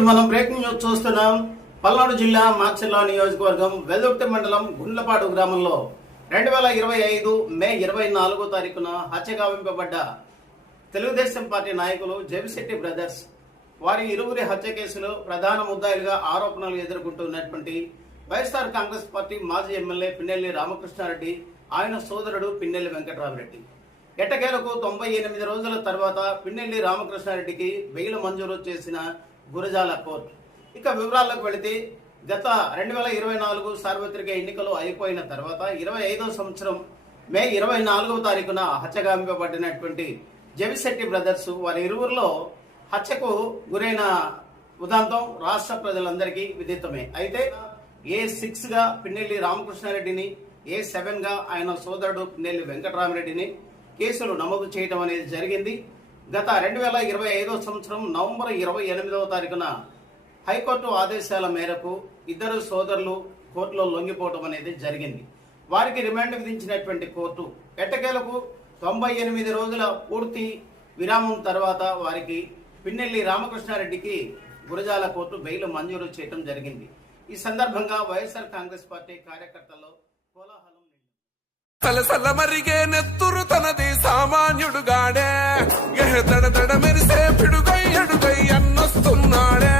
ఇప్పుడు మనం breaking news చూస్తున్నాం. పల్నాడు జిల్లా మార్చెల్ల నియోజకవర్గం వెల్దుర్తి మండలం గుండ్లపాడు గ్రామంలో 2025 మే 24 తారీఖున హత్యగావింపబడ్డ తెలుగుదేశం పార్టీ నాయకులు జెవిశెట్టి బ్రదర్స్ వారి ఇరువురి హత్య కేసులో ప్రధాన ముద్దాయిలుగా ఆరోపణలు ఎదుర్కొంటున్నటువంటి వైఎస్ఆర్ కాంగ్రెస్ పార్టీ మాజీ ఎమ్మెల్యే పిన్నెల్లి రామకృష్ణారెడ్డి, ఆయన సోదరుడు పిన్నెల్లి వెంకటరామరెడ్డి. ఎట్టకేలకు 98 రోజుల తర్వాత పిన్నెల్లి రామకృష్ణారెడ్డికి బెయిల్ మంజూరు చేసిన గురజాల కోర్టు. ఇక వివరాల్లోకి వెళితే గత 2024 సార్వత్రిక ఎన్నికలు అయిపోయిన తర్వాత 25వ సంవత్సరం మే 24వ తారీఖున హత్యగావింపబడినటువంటి జెవిశెట్టి బ్రదర్స్ వారి ఇరువురిలో హత్యకు గురైన ఉదాంతం రాష్ట్ర ప్రజలందరికీ విదితమే. అయితే A6 గా పిన్నెల్లి రామకృష్ణారెడ్డిని, A7 గా ఆయన సోదరుడు పిన్నెల్లి వెంకటరామరెడ్డిని కేసులు నమోదు చేయడం అనేది జరిగింది. గత 2025వ సంవత్సరం నవంబర్ 28వ తారీఖున హైకోర్టు ఆదేశాల మేరకు ఇద్దరు సోదరులు కోర్టులో లొంగిపోవడం అనేది జరిగింది. వారికి రిమాండ్ విధించినటువంటి కోర్టు ఎట్టకేలకు 98 రోజుల పూర్తి విరామం తర్వాత వారికి పిన్నెల్లి రామకృష్ణారెడ్డికి గురజాల కోర్టు బెయిల్ మంజూరు చేయడం జరిగింది. ఈ సందర్భంగా వైఎస్ఆర్ కాంగ్రెస్ పార్టీ కార్యకర్తల్లో కోలాహలం. సలసల మరిగే నెత్తురు తనది సామాన్యుడుగాడే, దడ దడ మెరిసే పిడుగై అడుగై అన్నొస్తున్నాడే.